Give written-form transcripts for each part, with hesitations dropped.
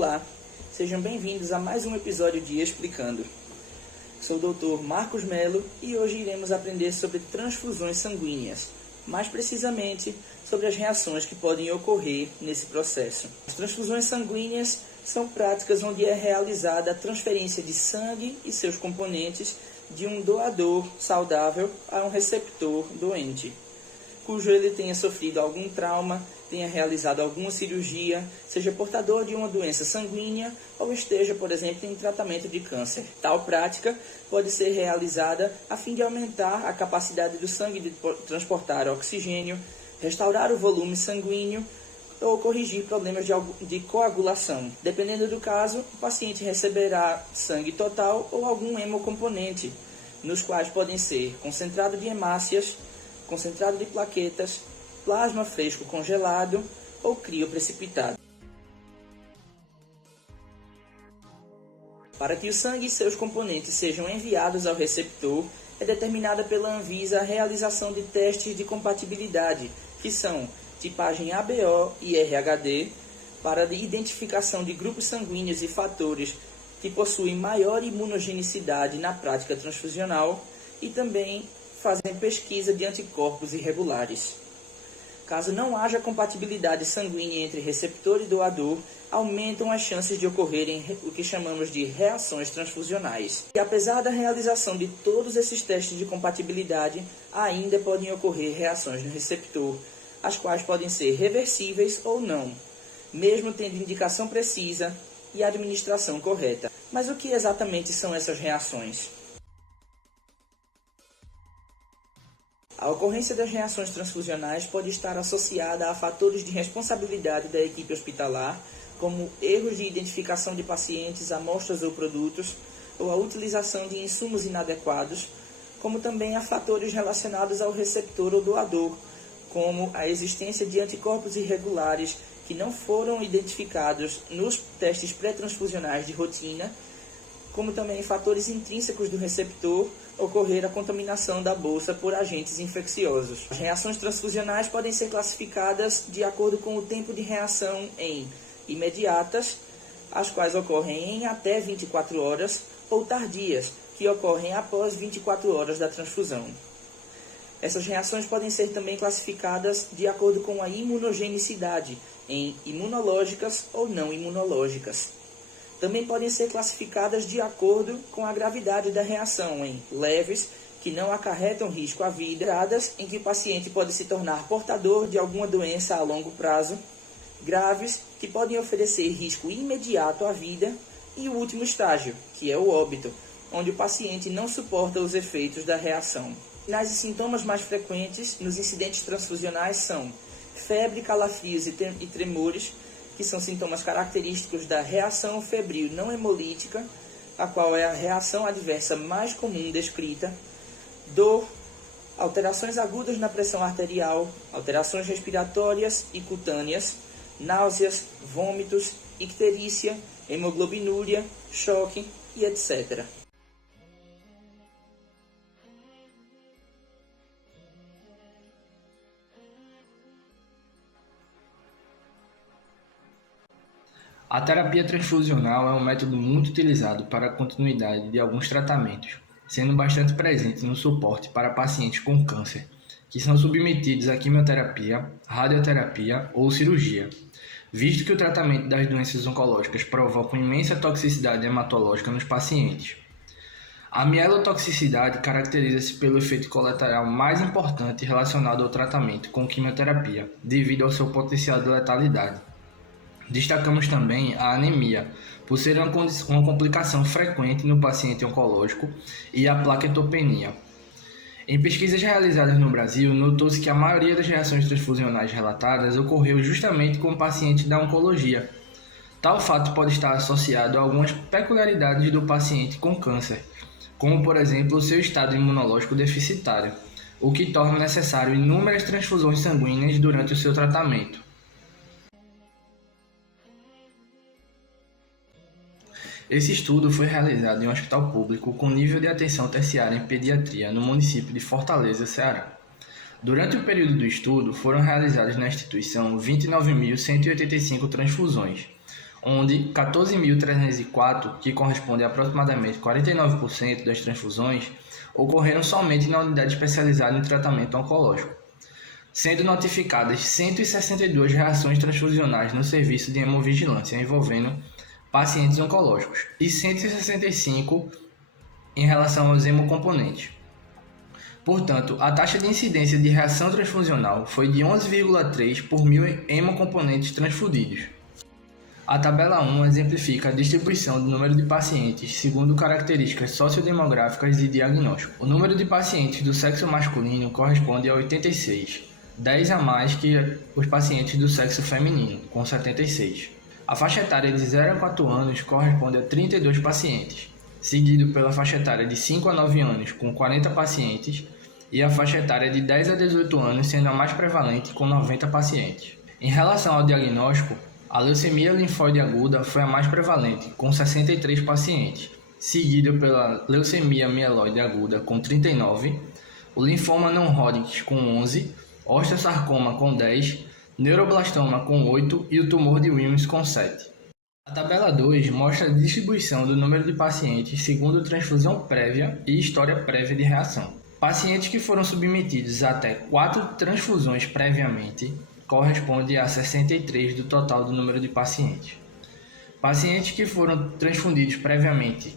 Olá, sejam bem-vindos a mais um episódio de Explicando. Sou o Dr. Marcos Melo e hoje iremos aprender sobre transfusões sanguíneas, mais precisamente sobre as reações que podem ocorrer nesse processo. As transfusões sanguíneas são práticas onde é realizada a transferência de sangue e seus componentes de um doador saudável a um receptor doente, cujo ele tenha sofrido algum trauma, tenha realizado alguma cirurgia, seja portador de uma doença sanguínea ou esteja, por exemplo, em tratamento de câncer. Tal prática pode ser realizada a fim de aumentar a capacidade do sangue de transportar oxigênio, restaurar o volume sanguíneo ou corrigir problemas de coagulação. Dependendo do caso, o paciente receberá sangue total ou algum hemocomponente, nos quais podem ser concentrado de hemácias, concentrado de plaquetas, plasma fresco congelado ou crioprecipitado. Para que o sangue e seus componentes sejam enviados ao receptor, é determinada pela Anvisa a realização de testes de compatibilidade, que são tipagem ABO e RHD, para a identificação de grupos sanguíneos e fatores que possuem maior imunogenicidade na prática transfusional e também fazem pesquisa de anticorpos irregulares. Caso não haja compatibilidade sanguínea entre receptor e doador, aumentam as chances de ocorrerem o que chamamos de reações transfusionais. E apesar da realização de todos esses testes de compatibilidade, ainda podem ocorrer reações no receptor, as quais podem ser reversíveis ou não, mesmo tendo indicação precisa e administração correta. Mas o que exatamente são essas reações? A ocorrência das reações transfusionais pode estar associada a fatores de responsabilidade da equipe hospitalar, como erros de identificação de pacientes, amostras ou produtos, ou a utilização de insumos inadequados, como também a fatores relacionados ao receptor ou doador, como a existência de anticorpos irregulares que não foram identificados nos testes pré-transfusionais de rotina, como também fatores intrínsecos do receptor, ocorrer a contaminação da bolsa por agentes infecciosos. As reações transfusionais podem ser classificadas de acordo com o tempo de reação em imediatas, as quais ocorrem em até 24 horas, ou tardias, que ocorrem após 24 horas da transfusão. Essas reações podem ser também classificadas de acordo com a imunogenicidade, em imunológicas ou não imunológicas. Também podem ser classificadas de acordo com a gravidade da reação, em leves, que não acarretam risco à vida, graves, em que o paciente pode se tornar portador de alguma doença a longo prazo, graves, que podem oferecer risco imediato à vida, e o último estágio, que é o óbito, onde o paciente não suporta os efeitos da reação. Sinais e sintomas mais frequentes nos incidentes transfusionais são febre, calafrios e tremores, que são sintomas característicos da reação febril não hemolítica, a qual é a reação adversa mais comum descrita, dor, alterações agudas na pressão arterial, alterações respiratórias e cutâneas, náuseas, vômitos, icterícia, hemoglobinúria, choque e etc. A terapia transfusional é um método muito utilizado para a continuidade de alguns tratamentos, sendo bastante presente no suporte para pacientes com câncer, que são submetidos à quimioterapia, radioterapia ou cirurgia, visto que o tratamento das doenças oncológicas provoca uma imensa toxicidade hematológica nos pacientes. A mielotoxicidade caracteriza-se pelo efeito colateral mais importante relacionado ao tratamento com quimioterapia, devido ao seu potencial de letalidade. Destacamos também a anemia, por ser uma complicação frequente no paciente oncológico, e a plaquetopenia. Em pesquisas realizadas no Brasil, notou-se que a maioria das reações transfusionais relatadas ocorreu justamente com pacientes da oncologia. Tal fato pode estar associado a algumas peculiaridades do paciente com câncer, como por exemplo o seu estado imunológico deficitário, o que torna necessário inúmeras transfusões sanguíneas durante o seu tratamento. Esse estudo foi realizado em um hospital público com nível de atenção terciária em pediatria no município de Fortaleza, Ceará. Durante o período do estudo, foram realizadas na instituição 29.185 transfusões, onde 14.304, que corresponde a aproximadamente 49% das transfusões, ocorreram somente na unidade especializada em tratamento oncológico, sendo notificadas 162 reações transfusionais no serviço de hemovigilância envolvendo pacientes oncológicos e 165 em relação aos hemocomponentes. Portanto, a taxa de incidência de reação transfusional foi de 11,3 por mil hemocomponentes transfundidos. A tabela 1 exemplifica a distribuição do número de pacientes segundo características sociodemográficas de diagnóstico. O número de pacientes do sexo masculino corresponde a 86, 10 a mais que os pacientes do sexo feminino, com 76. A faixa etária de 0 a 4 anos corresponde a 32 pacientes, seguido pela faixa etária de 5 a 9 anos, com 40 pacientes, e a faixa etária de 10 a 18 anos sendo a mais prevalente, com 90 pacientes. Em relação ao diagnóstico, a leucemia linfóide aguda foi a mais prevalente, com 63 pacientes, seguido pela leucemia mieloide aguda, com 39, o linfoma não Hodgkin, com 11, osteosarcoma, com 10, neuroblastoma, com 8 e o tumor de Wilms, com 7. A tabela 2 mostra a distribuição do número de pacientes segundo transfusão prévia e história prévia de reação. Pacientes que foram submetidos a até 4 transfusões previamente corresponde a 63 do total do número de pacientes. Pacientes que foram transfundidos previamente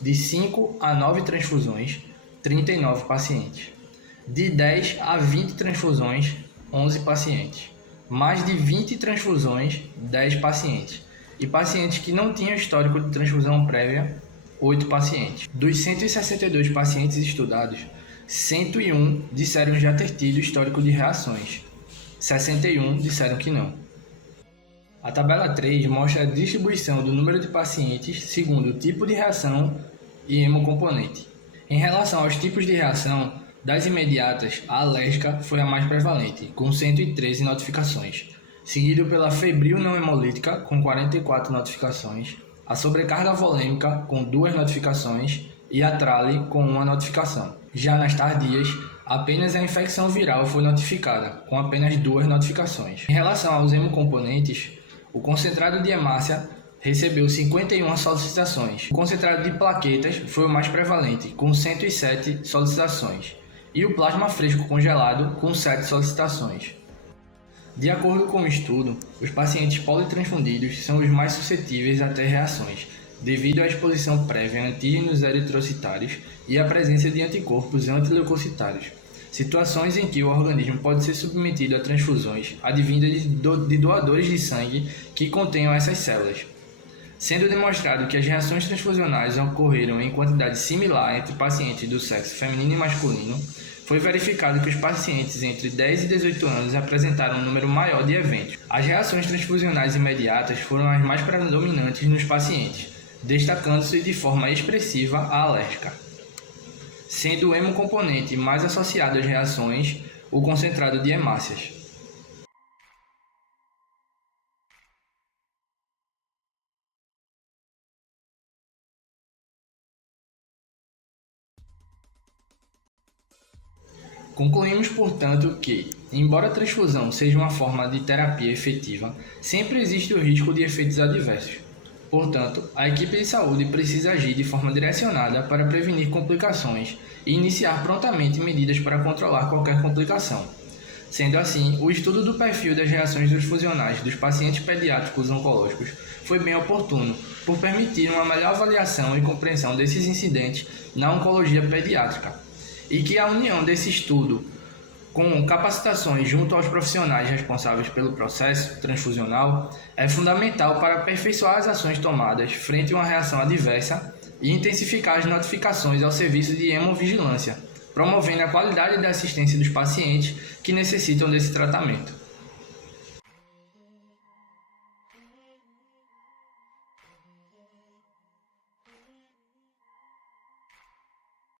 de 5 a 9 transfusões, 39 pacientes. De 10 a 20 transfusões, 11 pacientes. Mais de 20 transfusões, 10 pacientes. E pacientes que não tinham histórico de transfusão prévia, 8 pacientes. Dos 162 pacientes estudados, 101 disseram já ter tido histórico de reações, 61 disseram que não. A tabela 3 mostra a distribuição do número de pacientes segundo o tipo de reação e hemocomponente. Em relação aos tipos de reação, das imediatas, a alérgica foi a mais prevalente, com 113 notificações, seguido pela febril não hemolítica, com 44 notificações, a sobrecarga volêmica, com 2 notificações, e a trale, com 1 notificação. Já nas tardias, apenas a infecção viral foi notificada, com apenas 2 notificações. Em relação aos hemocomponentes, o concentrado de hemácia recebeu 51 solicitações. O concentrado de plaquetas foi o mais prevalente, com 107 solicitações, e o plasma fresco congelado, com 7 solicitações. De acordo com o estudo, os pacientes politransfundidos são os mais suscetíveis a ter reações, devido à exposição prévia a antígenos eritrocitários e à presença de anticorpos antileucocitários, situações em que o organismo pode ser submetido a transfusões advindas de doadores de sangue que contenham essas células. Sendo demonstrado que as reações transfusionais ocorreram em quantidade similar entre pacientes do sexo feminino e masculino, foi verificado que os pacientes entre 10 e 18 anos apresentaram um número maior de eventos. As reações transfusionais imediatas foram as mais predominantes nos pacientes, destacando-se de forma expressiva a alérgica, sendo o hemocomponente mais associado às reações o concentrado de hemácias. Concluímos, portanto, que, embora a transfusão seja uma forma de terapia efetiva, sempre existe o risco de efeitos adversos. Portanto, a equipe de saúde precisa agir de forma direcionada para prevenir complicações e iniciar prontamente medidas para controlar qualquer complicação. Sendo assim, o estudo do perfil das reações transfusionais dos pacientes pediátricos oncológicos foi bem oportuno, por permitir uma melhor avaliação e compreensão desses incidentes na oncologia pediátrica, e que a união desse estudo com capacitações junto aos profissionais responsáveis pelo processo transfusional é fundamental para aperfeiçoar as ações tomadas frente a uma reação adversa e intensificar as notificações ao serviço de hemovigilância, promovendo a qualidade da assistência dos pacientes que necessitam desse tratamento.